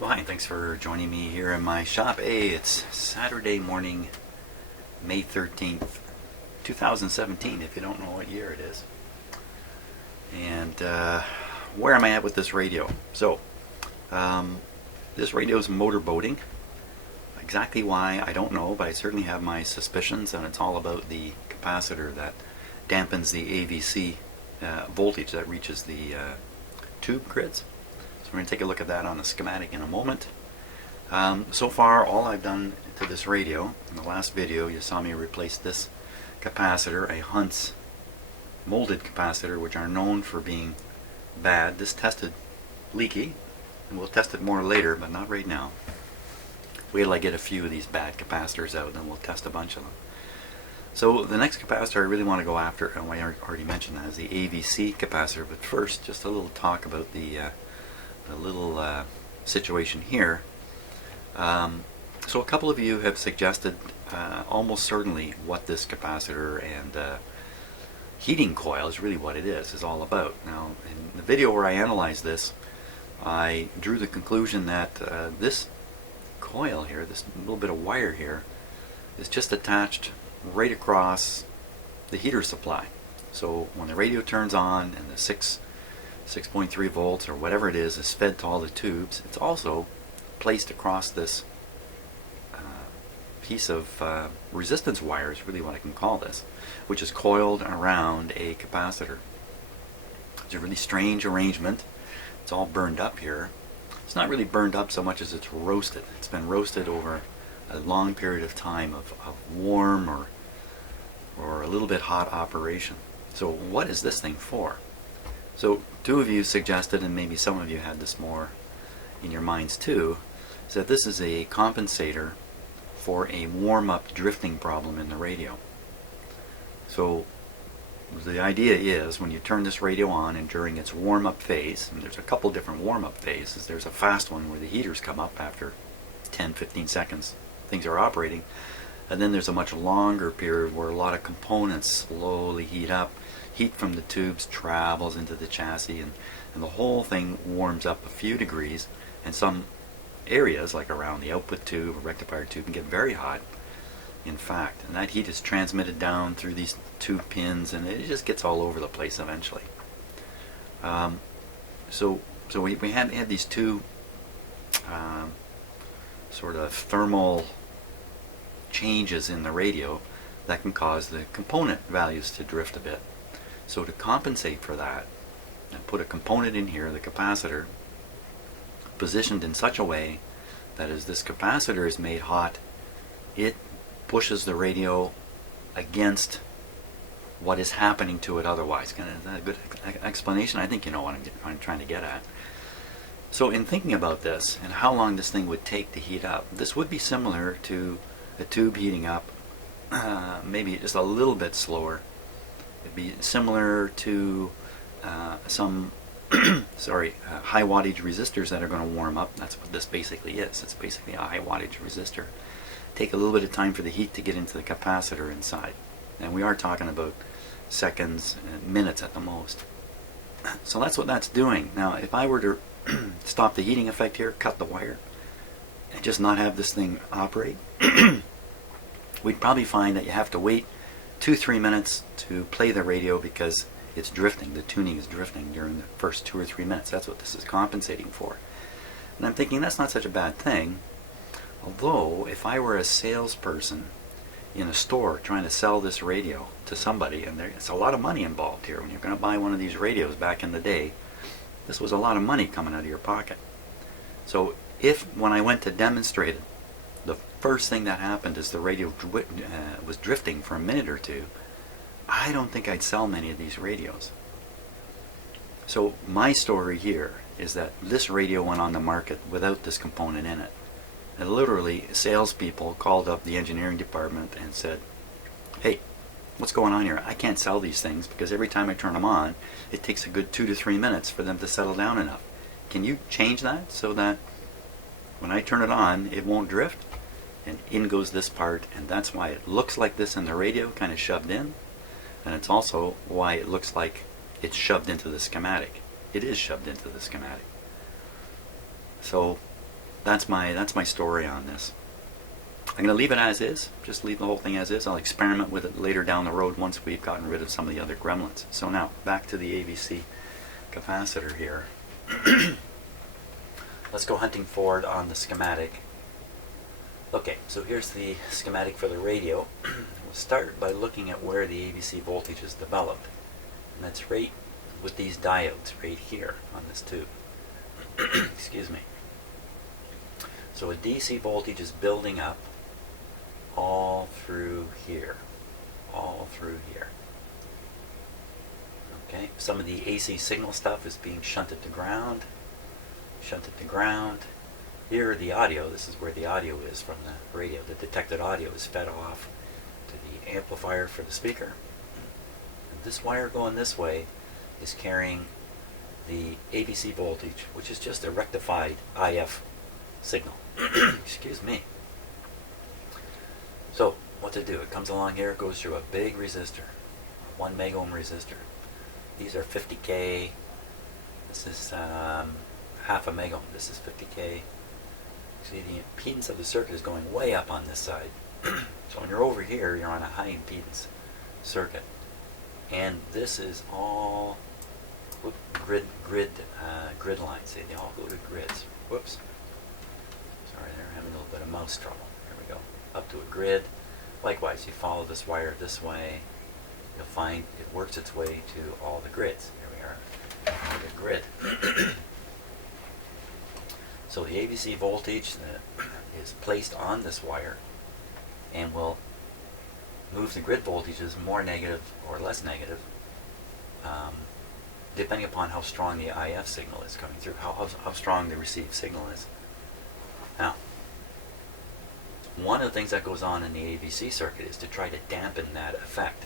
Well, hi, thanks for joining me here in my shop. Hey, it's Saturday morning, May 13th, 2017, if you don't know what year it is. And where am I at with this radio? So, this radio is motorboating. Exactly why, I don't know, but I certainly have my suspicions, and it's all about the capacitor that dampens the AVC voltage that reaches the tube grids. So we're going to take a look at that on the schematic in a moment. So far, all I've done to this radio, in the last video you saw me replace this capacitor, a Hunt's molded capacitor, which are known for being bad. This tested leaky, and we'll test it more later, but not right now. Wait till I get a few of these bad capacitors out, then we'll test a bunch of them. So the next capacitor I really want to go after, and I already mentioned that, is the AVC capacitor. But first, just a little talk about the little situation here. So a couple of you have suggested almost certainly what this capacitor and heating coil is really what it is all about. Now, in the video where I analyzed this, I drew the conclusion that this coil here, this little bit of wire here, is just attached right across the heater supply. So when the radio turns on and the 6.3 volts or whatever it is fed to all the tubes, it's also placed across this piece of resistance wire, is really what I can call this, which is coiled around a capacitor. It's a really strange arrangement. It's all burned up here. It's not really burned up so much as it's roasted. It's been roasted over a long period of time of warm or a little bit hot operation. So what is this thing for? So two of you suggested, and maybe some of you had this more in your minds too, is that this is a compensator for a warm-up drifting problem in the radio. So the idea is, when you turn this radio on and during its warm-up phase, and there's a couple different warm-up phases, there's a fast one where the heaters come up after 10-15 seconds, things are operating, and then there's a much longer period where a lot of components slowly heat up. Heat from the tubes travels into the chassis, and the whole thing warms up a few degrees, and some areas, like around the output tube or rectifier tube, can get very hot, in fact, and that heat is transmitted down through these tube pins, and it just gets all over the place eventually. So we had these two sort of thermal changes in the radio that can cause the component values to drift a bit. So to compensate for that, I put a component in here, the capacitor, positioned in such a way that as this capacitor is made hot, it pushes the radio against what is happening to it otherwise. Is that a good explanation? I think you know what I'm trying to get at. So in thinking about this and how long this thing would take to heat up, this would be similar to a tube heating up, maybe just a little bit slower. It'd be similar to some high wattage resistors that are going to warm up. That's what this basically is. It's basically a high wattage resistor. Take a little bit of time for the heat to get into the capacitor inside. And we are talking about seconds and minutes at the most. So that's what that's doing. Now, if I were to stop the heating effect here, cut the wire, and just not have this thing operate, we'd probably find that you have to wait 2-3 minutes to play the radio because it's drifting. The tuning is drifting during the first 2 or 3 minutes. That's what this is compensating for. And I'm thinking that's not such a bad thing. Although, if I were a salesperson in a store trying to sell this radio to somebody, and there's a lot of money involved here. When you're going to buy one of these radios back in the day, this was a lot of money coming out of your pocket. So if, when I went to demonstrate it, the first thing that happened is the radio was drifting for a minute or two, I don't think I'd sell many of these radios. So my story here is that this radio went on the market without this component in it. And literally, salespeople called up the engineering department and said, "Hey, what's going on here? I can't sell these things because every time I turn them on, it takes a good 2 to 3 minutes for them to settle down enough. Can you change that so that when I turn it on, it won't drift?" And in goes this part, and that's why it looks like this in the radio, kind of shoved in. And it's also why it looks like it's shoved into the schematic. It is shoved into the schematic. So that's my story on this. I'm going to leave it as is, just leave the whole thing as is. I'll experiment with it later down the road once we've gotten rid of some of the other gremlins. So now, back to the AVC capacitor here. Let's go hunting forward on the schematic. Okay, so here's the schematic for the radio. We'll start by looking at where the AVC voltage is developed. And that's right with these diodes right here on this tube. Excuse me. So a DC voltage is building up all through here. All through here. Okay, some of the AC signal stuff is being shunted to ground. Shunted to ground. Here the audio, this is where the audio is from the radio. The detected audio is fed off to the amplifier for the speaker. And this wire going this way is carrying the AVC voltage, which is just a rectified IF signal. Excuse me. So, what to do? It comes along here, it goes through a big resistor, a 1 meg ohm resistor. These are 50K. This is half a meg ohm. This is 50K. See, the impedance of the circuit is going way up on this side. So when you're over here, you're on a high impedance circuit. And this is all grid lines. See, they all go to grids. Whoops. Sorry, they're having a little bit of mouse trouble. Here we go. Up to a grid. Likewise, you follow this wire this way. You'll find it works its way to all the grids. Here we are. The grid. So the AVC voltage is placed on this wire and will move the grid voltages more negative or less negative depending upon how strong the IF signal is coming through, how strong the received signal is. Now, one of the things that goes on in the AVC circuit is to try to dampen that effect,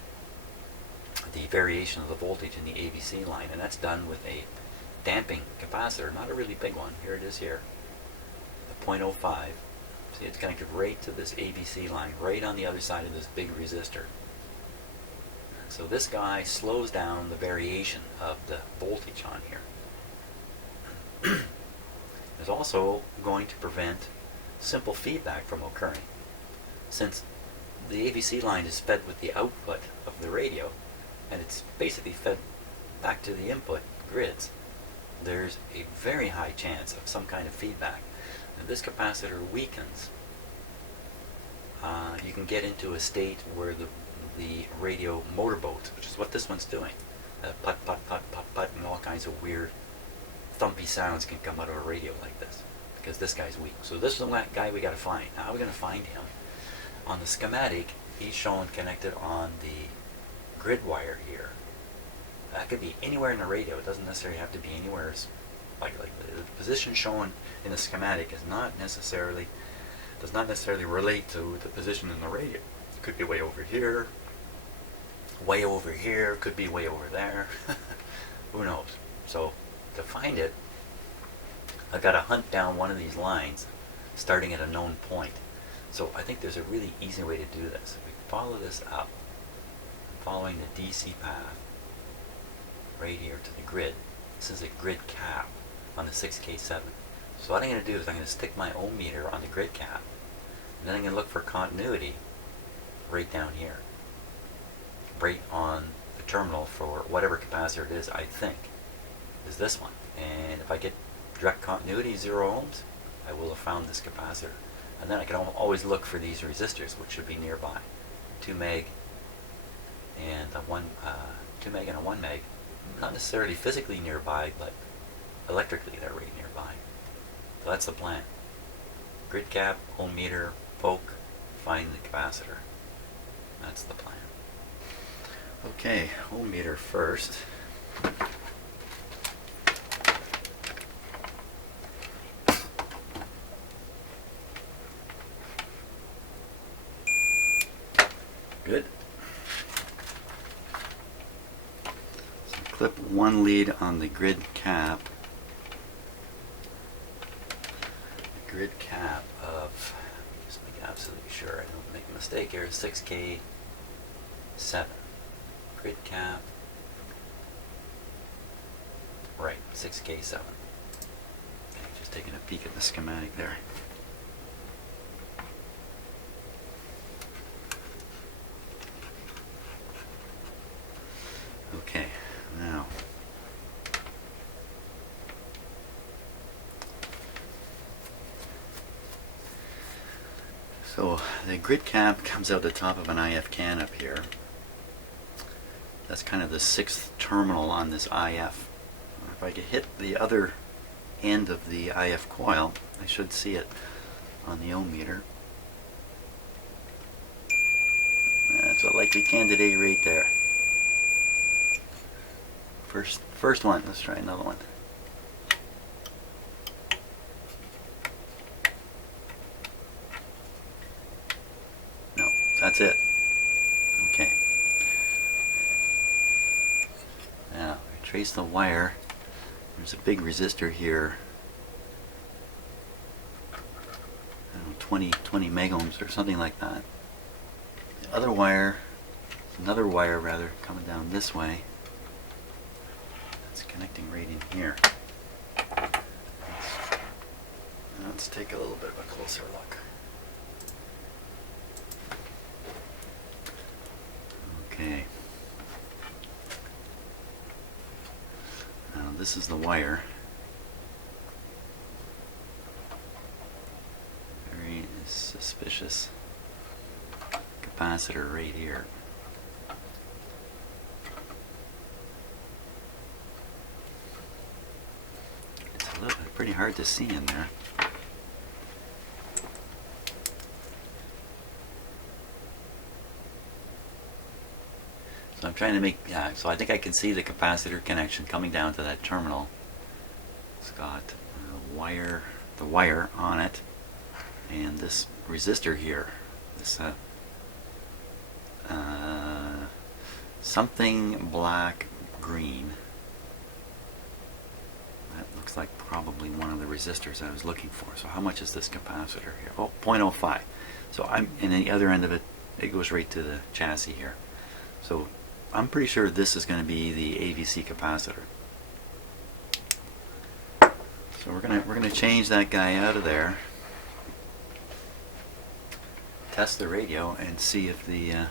the variation of the voltage in the AVC line, and that's done with a damping capacitor, not a really big one. Here it is here, the 0.05. See, it's connected right to this AVC line, right on the other side of this big resistor. So this guy slows down the variation of the voltage on here. It's also going to prevent simple feedback from occurring. Since the AVC line is fed with the output of the radio, and it's basically fed back to the input grids, there's a very high chance of some kind of feedback. If this capacitor weakens, you can get into a state where the radio motorboats, which is what this one's doing. Put, put, put, put, put, and all kinds of weird thumpy sounds can come out of a radio like this, because this guy's weak. So this is the guy we got to find. Now we're going to find him. On the schematic, he's shown connected on the grid wire here. That could be anywhere in the radio. It doesn't necessarily have to be anywhere. Like the position shown in the schematic is does not necessarily relate to the position in the radio. It could be way over here, could be way over there. Who knows? So to find it, I've got to hunt down one of these lines starting at a known point. So I think there's a really easy way to do this. We follow this up, following the DC path right here to the grid. This is a grid cap on the 6K7. So what I'm going to do is I'm going to stick my ohm meter on the grid cap, and then I'm going to look for continuity right down here, right on the terminal for whatever capacitor it is. I think is this one, and if I get direct continuity 0 ohms, I will have found this capacitor. And then I can always look for these resistors, which should be nearby, 2 meg and a 2 meg and a 1 meg. Not necessarily physically nearby, but electrically they're right nearby. So that's the plan. Grid cap, ohm meter, poke, find the capacitor. That's the plan. Okay, ohm meter first. Good. So clip one lead on the grid cap. The grid cap of, just make absolutely sure I don't make a mistake here, 6K7. Grid cap. Right, 6K7. Okay, just taking a peek at the schematic there. Okay, now so the grid cap comes out the top of an IF can up here. That's kind of the 6th terminal on this IF. If I could hit the other end of the IF coil, I should see it on the ohm meter. That's a likely candidate right there. First one. Let's try another one. No, that's it. Okay. Now, I trace the wire. There's a big resistor here. I don't know, 20 megohms or something like that. The other wire, another wire rather, coming down this way. It's connecting right in here. Let's take a little bit of a closer look. Okay. Now this is the wire. Very suspicious capacitor right here. It's a little pretty hard to see in there. So I'm trying to make, so I think I can see the capacitor connection coming down to that terminal. It's got the wire on it, and this resistor here, this something black green. That looks like probably one of the resistors I was looking for. So how much is this capacitor here? Oh, 0.05. So I'm in the other end of it. It goes right to the chassis here. So I'm pretty sure this is going to be the AVC capacitor. So we're gonna change that guy out of there, test the radio, and see if the I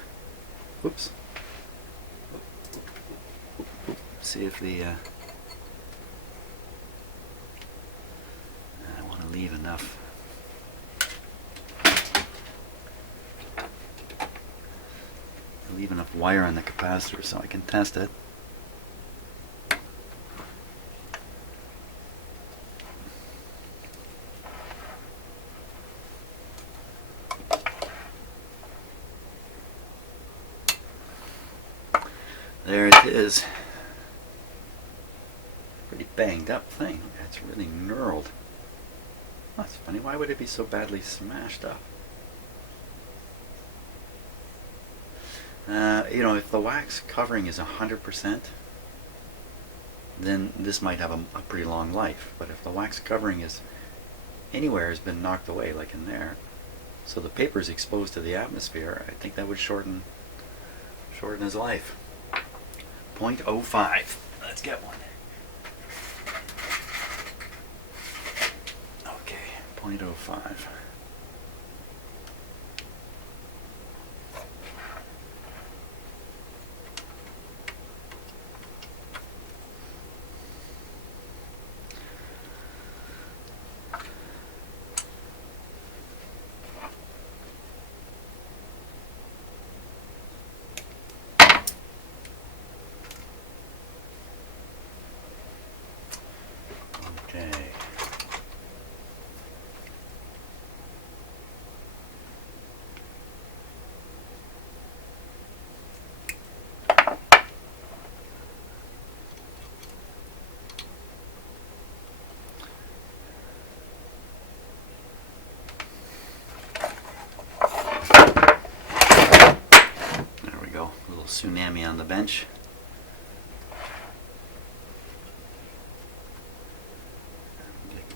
want to leave enough. Leave enough wire on the capacitor so I can test it. There it is. Pretty banged up thing. It's really knurled. Oh, that's funny. Why would it be so badly smashed up? You know, if the wax covering is 100%, then this might have a pretty long life. But if the wax covering is anywhere has been knocked away, like in there, so the paper is exposed to the atmosphere, I think that would shorten his life. 0.05. Let's get one. Okay, 0.05. Okay. There we go. A little tsunami on the bench.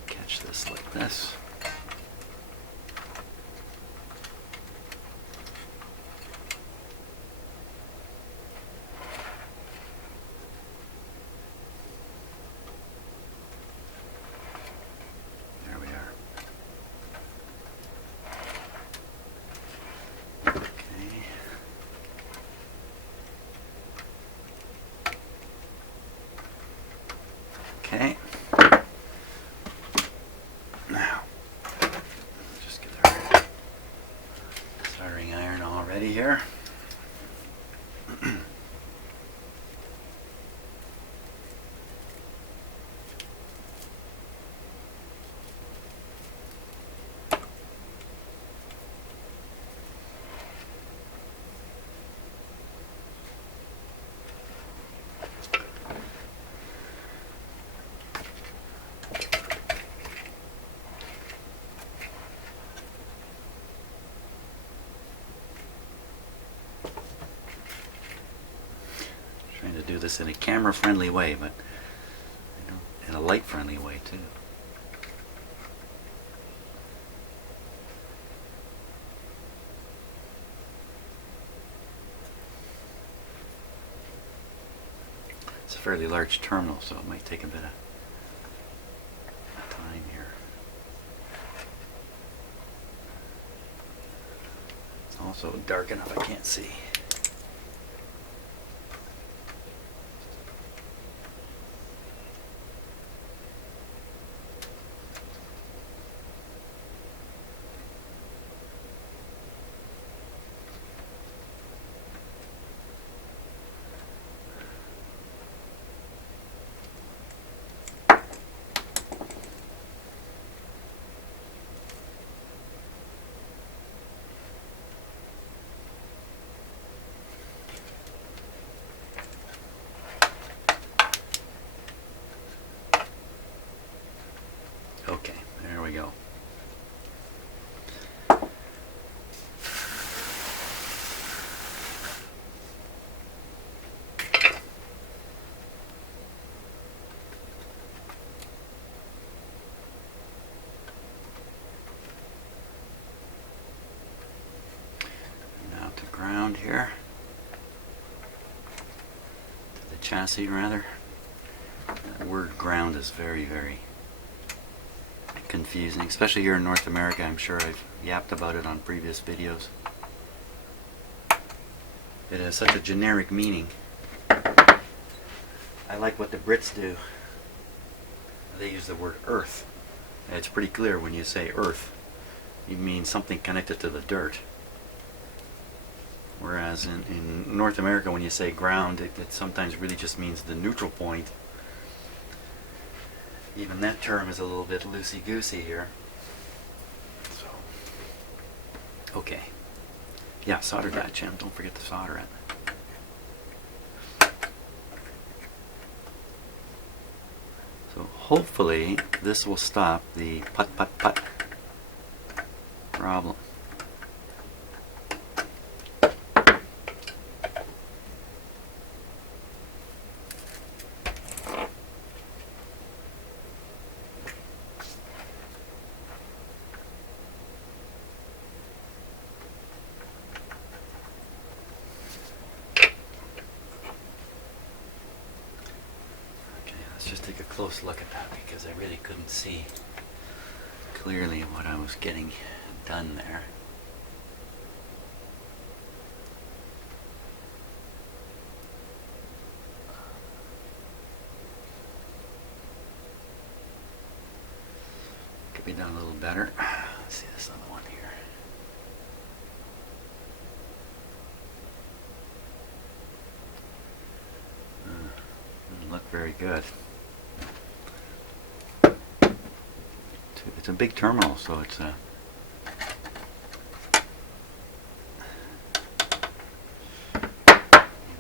Catch this like this. There we are. here. Trying to do this in a camera-friendly way, but in a light-friendly way too. It's a fairly large terminal, so it might take a bit of time here. It's also dark enough I can't see. Okay, there we go. Now to ground here. To the chassis rather. That word ground is very, very confusing, especially here in North America. I'm sure I've yapped about it on previous videos. It has such a generic meaning. I like what the Brits do. They use the word earth. And it's pretty clear when you say earth, you mean something connected to the dirt. Whereas in North America, when you say ground, it sometimes really just means the neutral point. Even that term is a little bit loosey-goosey here. So, okay. Yeah, solder that, Jim. Don't forget to solder it. So hopefully this will stop the putt-putt-putt problem. Let's just take a close look at that because I really couldn't see clearly what I was getting done there. Could be done a little better. Let's see this other one here. Doesn't look very good. It's a big terminal, so it's a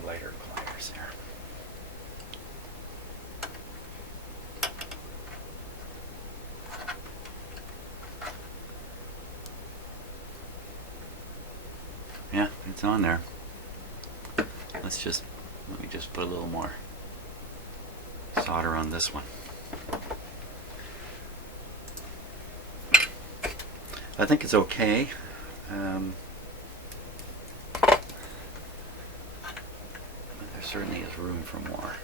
lighter pliers there. Yeah, it's on there. Let me just put a little more solder on this one. I think it's okay. But there certainly is room for more.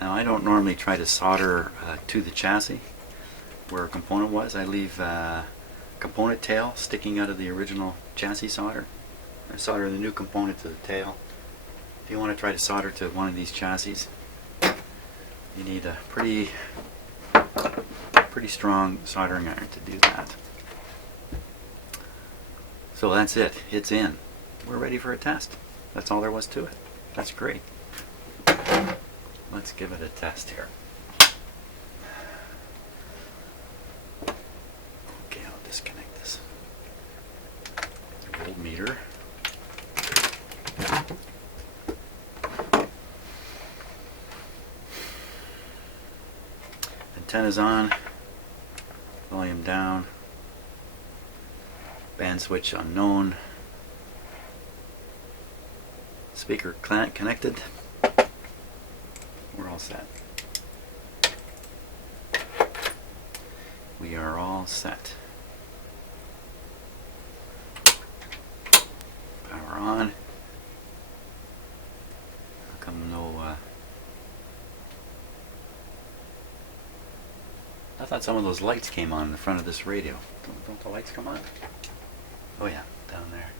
Now I don't normally try to solder to the chassis where a component was. I leave component tail sticking out of the original chassis solder, I solder the new component to the tail. If you want to try to solder to one of these chassis, you need a pretty strong soldering iron to do that. So that's it. It's in. We're ready for a test. That's all there was to it. That's great. Let's give it a test here. Okay, I'll disconnect this voltmeter. Antenna's on. Volume down. Band switch unknown. Speaker connected. We're all set. We are all set. Power on. How come no... I thought some of those lights came on in the front of this radio. Don't the lights come on? Oh yeah, down there.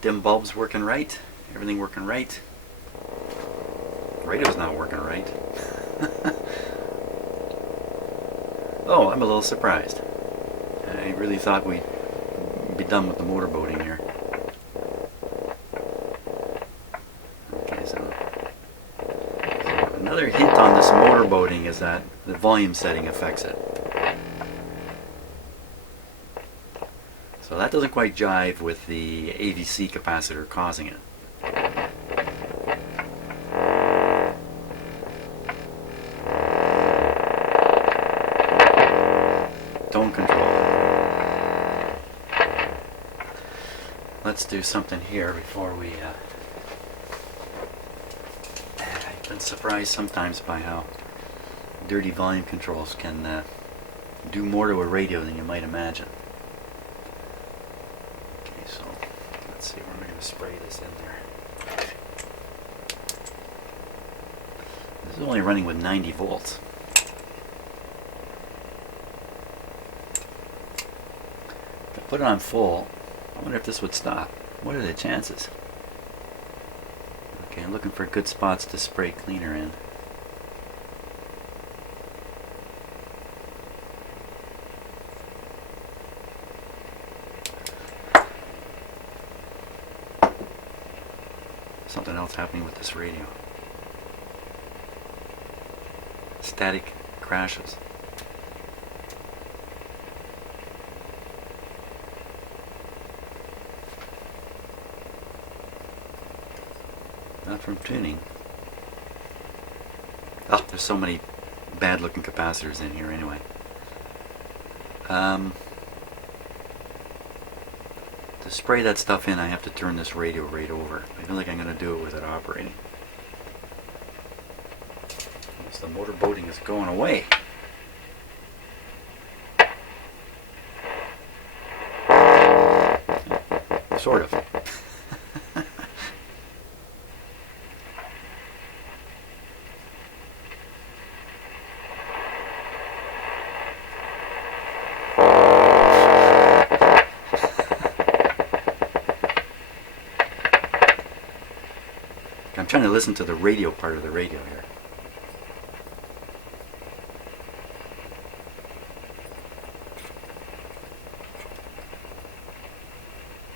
Dim bulbs working right. Everything working right. Radio's not working right. Oh, I'm a little surprised. I really thought we'd be done with the motorboating here. Okay, so another hint on this motorboating is that the volume setting affects it. So that doesn't quite jive with the AVC capacitor causing it. Tone control. Let's do something here before we... I've been surprised sometimes by how dirty volume controls can do more to a radio than you might imagine. So let's see where I'm going to spray this in there. This is only running with 90 volts. If I put it on full, I wonder if this would stop. What are the chances? Okay, I'm looking for good spots to spray cleaner in. Something else happening with this radio. Static crashes. Not from tuning. Oh, there's so many bad looking capacitors in here anyway. To spray that stuff in, I have to turn this radio right over. I feel like I'm going to do it with it operating. Unless the motorboating is going away. Sort of. I'm trying to listen to the radio part of the radio here.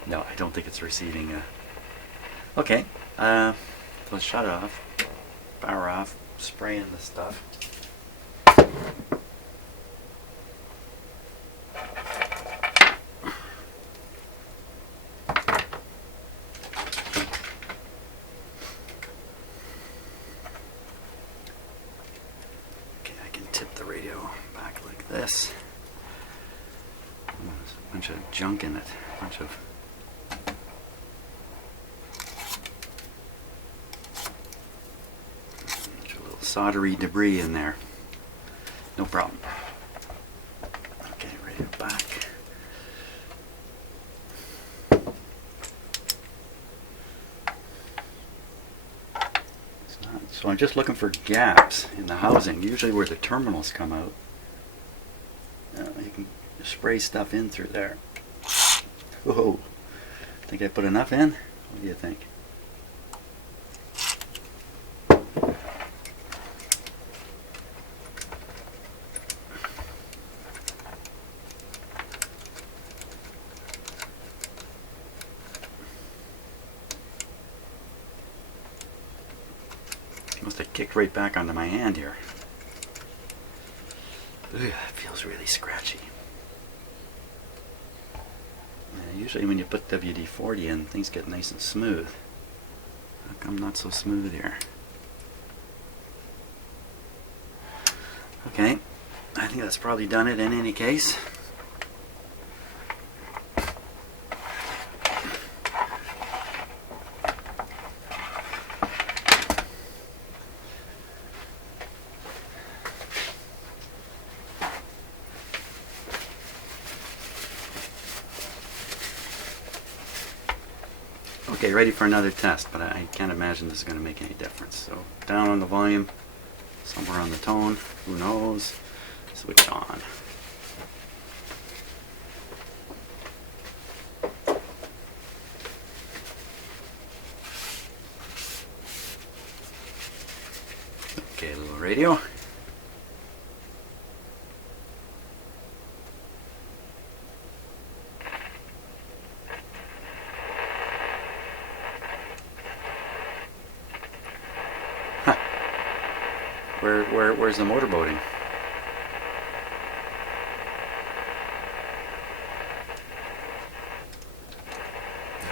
No, I don't think it's receiving. Okay, let's shut it off, power off, spraying the stuff. The radio back like this. Oh, there's a bunch of junk in it. A bunch of little soldery debris in there. No problem. Okay, radio back. So I'm just looking for gaps in the housing, usually where the terminals come out. You can spray stuff in through there. Whoa. Think I put enough in? What do you think? Must have kicked right back onto my hand here. Ugh, it feels really scratchy. Usually when you put WD-40 in, things get nice and smooth. How come not so smooth here? Okay, I think that's probably done it in any case. Okay, ready for another test, but I can't imagine this is going to make any difference. So down on the volume, somewhere on the tone, who knows, switch it on. Okay, a little radio. Where's the motorboating?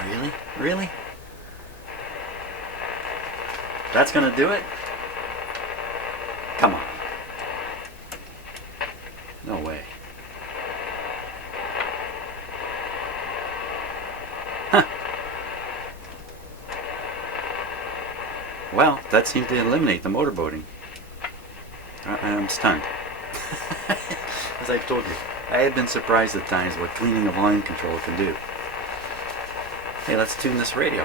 Really? Really? That's gonna do it? Come on. No way. Huh. Well, that seemed to eliminate the motorboating. I'm stunned. As I've told you, I had been surprised at times what cleaning a volume controller can do. Hey, let's tune this radio.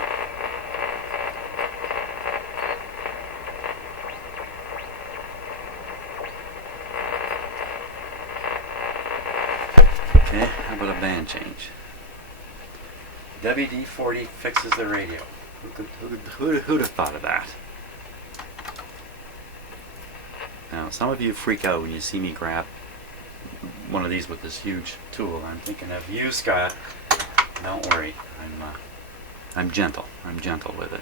Okay, how about a band change? WD-40 fixes the radio. Who'd have thought of that? Now, some of you freak out when you see me grab one of these with this huge tool. I'm thinking of you, Scott. Don't worry, I'm gentle. I'm gentle with it.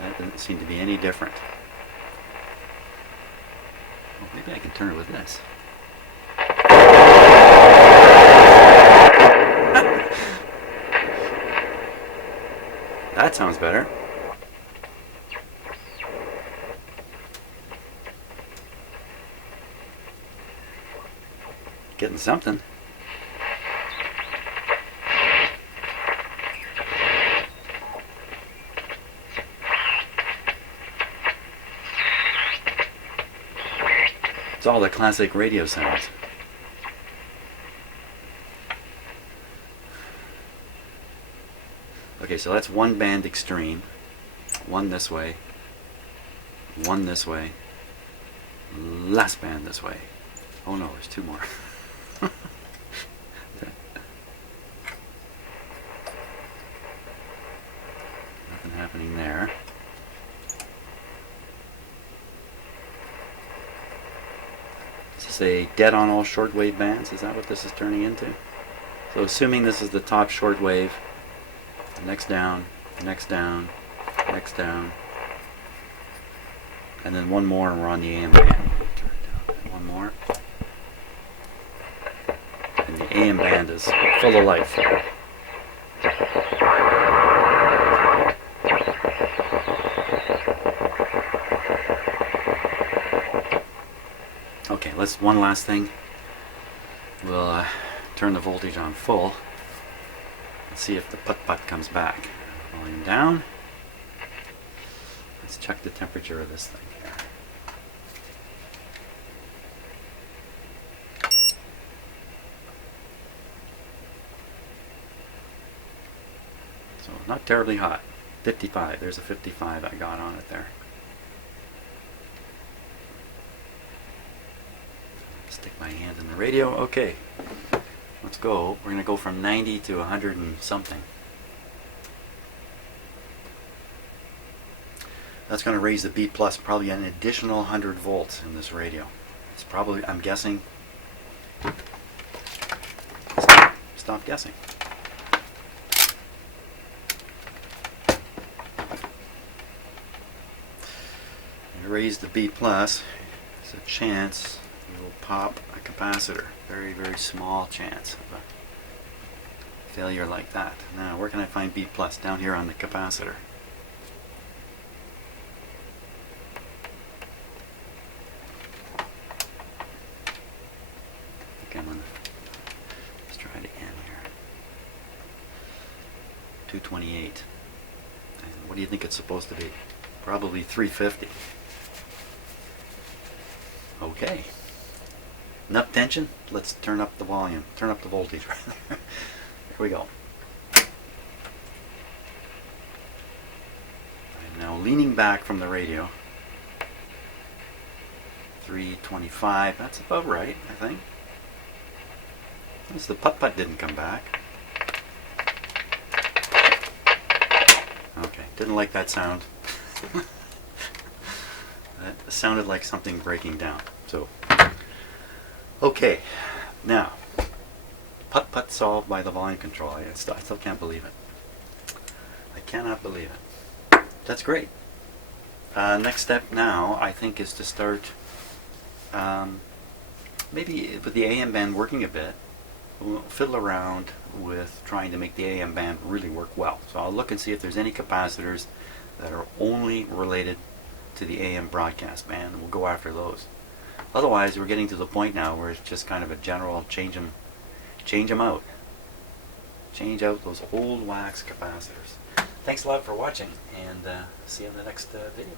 That doesn't seem to be any different. Well, maybe I can turn it with this. That sounds better. Getting something. It's all the classic radio sounds. Okay, so that's one band extreme. One this way. One this way. Last band this way. Oh no, there's two more. Nothing happening there. Does it say dead on all shortwave bands? Is that what this is turning into? So assuming this is the top shortwave, next down, next down, next down, and then one more and we're on the AM band. One more. And the AM band is full of life. Okay, let's one last thing. We'll turn the voltage on full and see if the putt-putt comes back. Volume down. Let's check the temperature of this thing here. So not terribly hot. 55. There's a 55 I got on it there. Stick my hand in the radio. Okay, let's go. We're going to go from 90 to 100 and something. That's going to raise the B plus probably an additional 100 volts in this radio. It's probably, I'm guessing, stop guessing. You raise the B plus, there's a chance you will pop a capacitor. Very, very small chance of a failure like that. Now, where can I find B plus? Down here on the capacitor. Okay, I'm gonna let's try it again here. 228. And what do you think it's supposed to be? Probably 350. Okay. Enough tension? Let's turn up the volume. Turn up the voltage. Here we go. I'm now leaning back from the radio. 325. That's about right, I think. Notice the putt-putt didn't come back. Okay, didn't like that sound. That sounded like something breaking down. So, okay, now, putt-putt solved by the volume control. I still can't believe it. I cannot believe it. That's great. Next step now, I think, is to start, maybe with the AM band working a bit, we'll fiddle around with trying to make the AM band really work well. So I'll look and see if there's any capacitors that are only related to the AM broadcast band, and we'll go after those. Otherwise, we're getting to the point now where it's just kind of a general change them out. Change out those old wax capacitors. Thanks a lot for watching, and see you in the next video.